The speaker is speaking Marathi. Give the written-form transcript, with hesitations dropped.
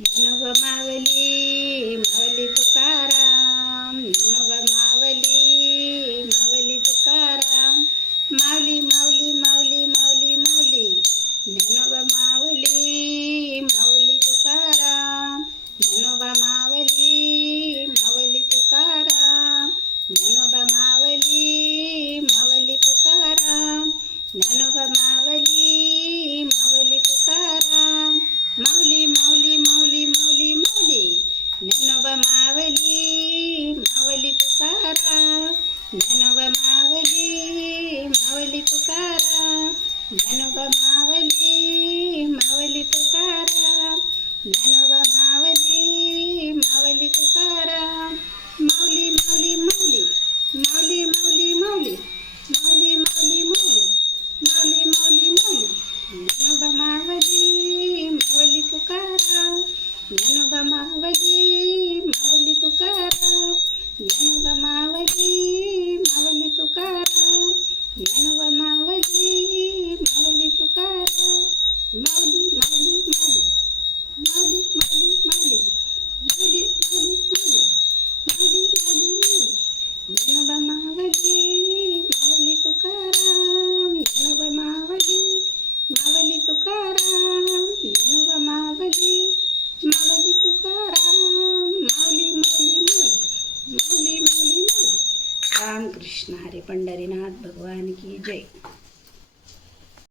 ज्ञानोबा मावली मावली तुकाराम, ज्ञानोबा मावली मावली तुकाराम, माऊली माऊली माऊली माऊली माऊली, ज्ञानोबा मावली माऊली तुकाराम, ज्ञानोबा मावली माऊली तुकाराम, ज्ञानोबा मावली माऊली तुकाराम, ज्ञानोबा मावली माऊली तुकाराम, माऊली माऊली माऊली माऊली माऊली, ज्ञानोबा मावली माऊली तुकाराम, ज्ञानोबा मावली माऊली तुकाराम, ज्ञानोबा मावली माऊली तुकाराम, ज्ञानोबा मावली माऊली तुकाराम, माऊली माऊली माऊली माऊली माऊली माऊली माऊली माऊली माऊली माऊली माऊली माऊली, ज्ञानोबा मावली माऊली तुकाराम, ज्ञानोबा मावली माऊली तुकाराम, ज्ञानोबा मावली माऊली तुकाराम, ज्ञानोबा मावली माऊली तुकाराम, माऊली माऊली माऊली माऊली माऊली माऊली माऊली माऊली माऊली माऊली माऊली माऊली, ज्ञानोबा मावली माऊली तुकाराम, ज्ञानोबा मावली माऊली तुकाराम, ज्ञानोबा मावली माऊली तुकाराम, माऊली माऊली माऊली माऊली माऊली माऊली. रामकृष्ण हरी. पंढरीनाथ भगवान की जय.